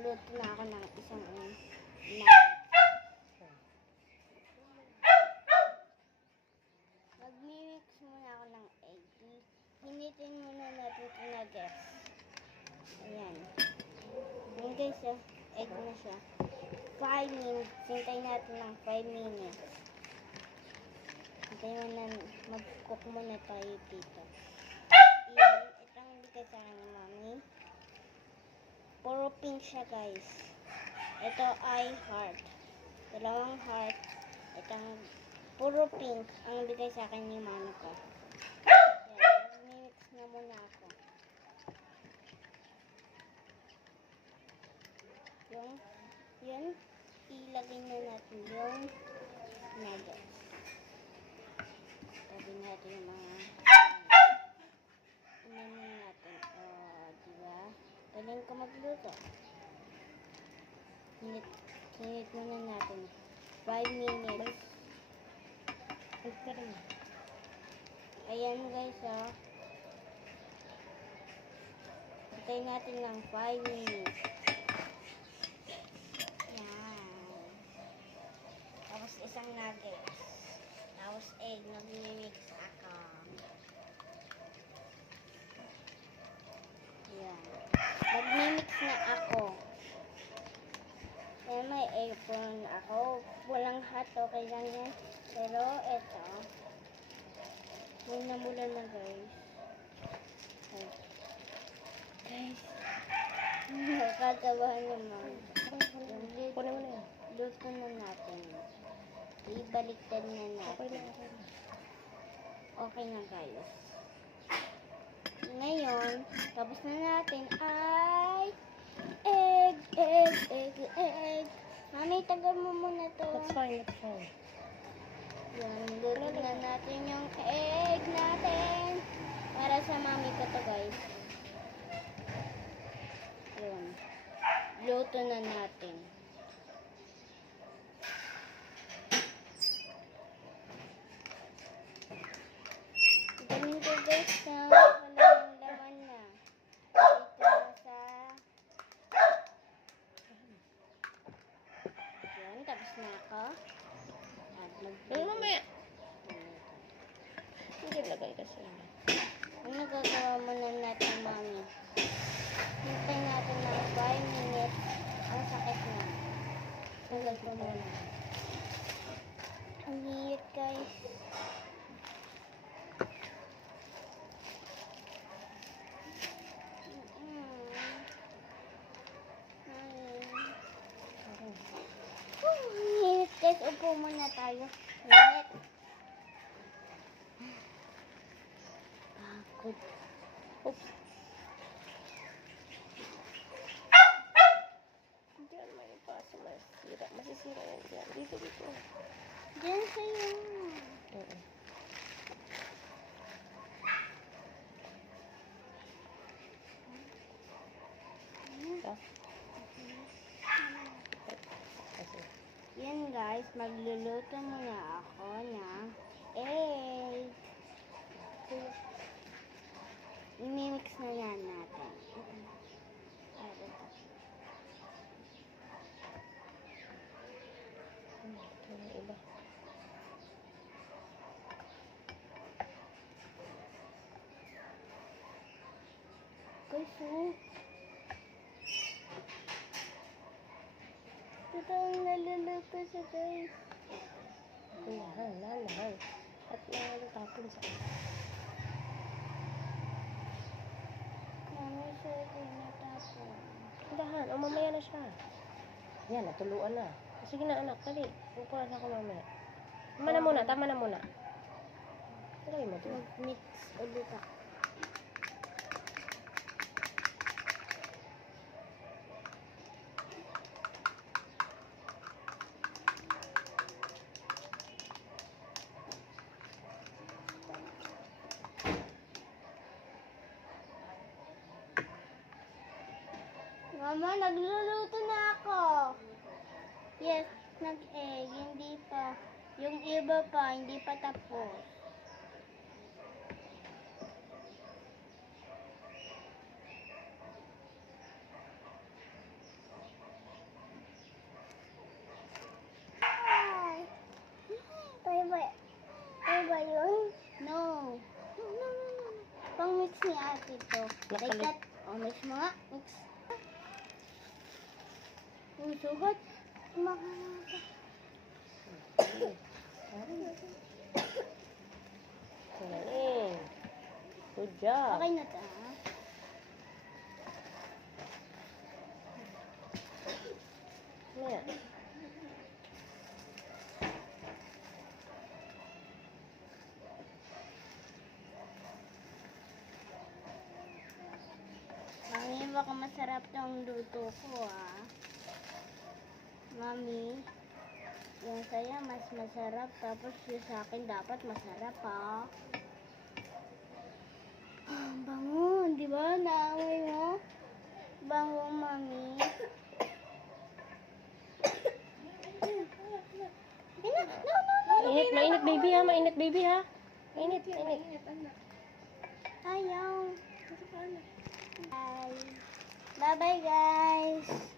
Nagluto na ako ng isang Mag-mix muna ako ng egg. Hinitin muna natin ito na guys. Ayan. Ayan guys, egg na siya. 5 minutes. Hintayin natin ng 5 minutes. Hintayin mo na, mag-cook muna tayo dito. Ayan, itang bigay sa akin ni Mami. Puro pink siya guys. Ito ay heart. Dalawang heart. Itong puro pink ang bigay sa akin ni Mami ko. Ayan, mag-mix na muna ako. Yun, ilagay na natin yung nuggets. Sabi natin yung mga inanin natin. Diba? Galing ko magluto. Hinit muna natin. 5 minutes. Ayan guys, Hintayin natin ng 5 minutes. Tapos isang nuggets. Tapos egg. Nag-mix ako. Yan. Nag-mix na ako. Yan, may apron ako. Walang hot. Okay lang yan. Pero ito. Mula na guys. Guys. Nakakabahan naman. Luto na natin. Ibaliktad na natin. Okay na guys. Ngayon, tapos na natin ay egg. Mami, tagal mo muna to. That's fine. Yan, luto na natin yung egg natin. Para sa mami ko to guys. Yan. Luto na natin. Ganun ko guys na walang laman na. Ito na sa... Yan, tapos na ako. At Mamaya. Hindi lagay kasi. Ang nagagawa muna natin, Mami. Hintay natin ng 5 minutes. Ang sakit na. Tagal ko muna. Ang hiyot, guys. Hiyot, guys. Upo muna tayo. Hiyot. Pagod. Oops. Diyan, may paso. Masisira. Masisira yan dyan. Dito. Diyan sa'yo. Oo. Yan guys, magluluto muna ako ng egg. I-mix na yan natin. Iba. Guys, totoong naluluto siya guys. Lahat. At tapon sa Mami, siya natapon. dahan. O, mamaya na siya. Yan, natuluan na. Sige na anak, dali. Upuan ako mamaya. Tama na muna. Lagay mo ito. Mag-mix ulit ako. Mama, nagluluto na ako. Yes, nag-egg. Hindi pa. Yung iba pa, hindi pa tapos. ni ate to. Like Nakalit. that. Oh, mix mo nga. Mix. Uy, sugat. Galing. Good job. Okay na ta. Mamaya. Mami, baka masarap tong luto ko, ah. Mami, yung saya mas masarap, tapos yung sa akin dapat masarap, ah. Bango, di ba? Naamoy mo? Bango, mami. Ina, no, no, no. Mainit baby ha, mainit baby ha. Mainit. Ayaw. Bye. Bye-bye, guys.